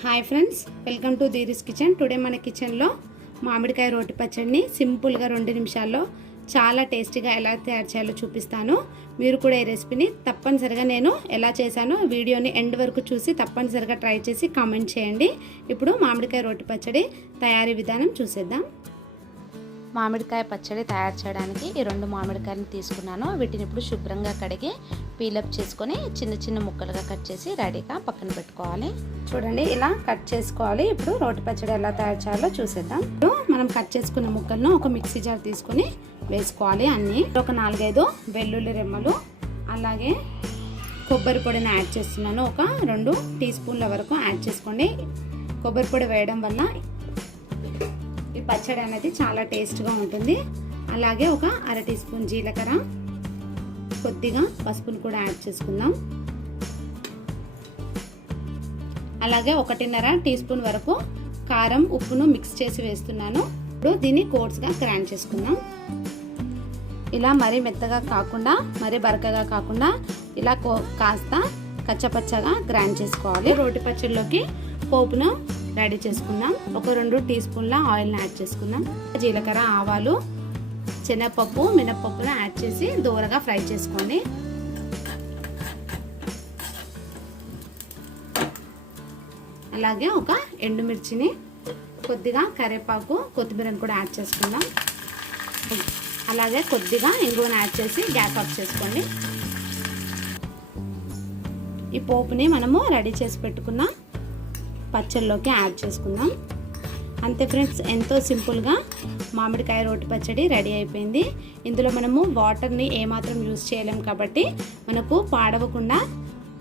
Hi friends welcome to దీరిస్ kitchen. Today మన కిచెన్లో మామిడికాయ రోటి పచ్చడిని సింపుల్గా రెండు నిమిషాల్లో చాలా టేస్టీగా ఎలా తయారు చేయాలో చూపిస్తాను. మీరు కూడా ఈ రెసిపీని తప్పనిసరిగా నేను ఎలా చేశానో వీడియోని ఎండ్ వరకు చూసి తప్పనిసరిగా ట్రై చేసి కామెంట్ చేయండి. ఇప్పుడు మామిడికాయ రోటి పచ్చడి తయారీ విధానం చూసేద్దాం. మామిడికాయ పచ్చడి తయారు చేయడానికి ఈ రెండు మామిడికాయలను తీసుకున్నాను. వీటిని ఇప్పుడు శుభ్రంగా కడిగి పీలప్ చేసుకొని చిన్న చిన్న ముక్కలుగా కట్ చేసి రెడీగా పక్కన పెట్టుకోవాలి. చూడండి ఇలా కట్ చేసుకోవాలి. ఇప్పుడు రోటి పచ్చడి ఎలా తయారు చేయాలో చూసేద్దాం. ఇప్పుడు మనం కట్ చేసుకున్న ముక్కలను ఒక మిక్సీ జార్ తీసుకొని వేసుకోవాలి అన్నీ. ఒక నాలుగైదు వెల్లుల్లి రెమ్మలు అలాగే కొబ్బరి పొడిని యాడ్ చేస్తున్నాను. ఒక రెండు టీ స్పూన్ల వరకు యాడ్ చేసుకోండి. కొబ్బరి పొడి వేయడం వల్ల ఈ పచ్చడి అనేది చాలా టేస్ట్గా ఉంటుంది. అలాగే ఒక అర టీ స్పూన్ జీలకర్ర కొద్దిగా పసుపును కూడా యాడ్ చేసుకుందాం. అలాగే ఒకటిన్నర టీ స్పూన్ వరకు కారం ఉప్పును మిక్స్ చేసి వేస్తున్నాను. ఇప్పుడు దీన్ని కోట్స్గా గ్రైండ్ చేసుకుందాం. ఇలా మరీ మెత్తగా కాకుండా మరీ బరకగా కాకుండా ఇలా కాస్త కచ్చపచ్చగా గ్రైండ్ చేసుకోవాలి. రోటి పచ్చడిలోకి పోపును రెడీ చేసుకుందాం. ఒక రెండు టీ స్పూన్ల ఆయిల్ని యాడ్ చేసుకుందాం. జీలకర్ర ఆవాలు శనగపప్పు మినపప్పును యాడ్ చేసి దూరగా ఫ్రై చేసుకోండి. అలాగే ఒక ఎండుమిర్చిని కొద్దిగా కరివేపాకు కొత్తిమీరని కూడా యాడ్ చేసుకుందాం. అలాగే కొద్దిగా ఇంగువను యాడ్ చేసి గ్యాస్ ఆఫ్ చేసుకోండి. ఈ పోపుని మనము రెడీ చేసి పెట్టుకున్న పచ్చళ్ళలోకి యాడ్ చేసుకుందాం. అంతే ఫ్రెండ్స్ ఎంతో సింపుల్గా మామిడికాయ రోటి పచ్చడి రెడీ అయిపోయింది. ఇందులో మనము వాటర్ని ఏమాత్రం యూజ్ చేయలేం కాబట్టి మనకు పాడవకుండా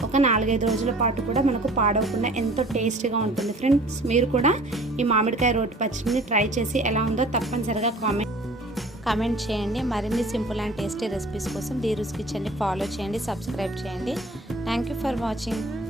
ఒక నాలుగైదు రోజుల పాటు కూడా మనకు పాడవకుండా ఎంతో టేస్టీగా ఉంటుంది. ఫ్రెండ్స్ మీరు కూడా ఈ మామిడికాయ రోటి పచ్చడిని ట్రై చేసి ఎలా ఉందో తప్పనిసరిగా కామెంట్ కామెంట్ చేయండి. మరిన్ని సింపుల్ అండ్ టేస్టీ రెసిపీస్ కోసం డీరూస్ కిచెన్ని ఫాలో చేయండి సబ్స్క్రైబ్ చేయండి. Thank you for watching.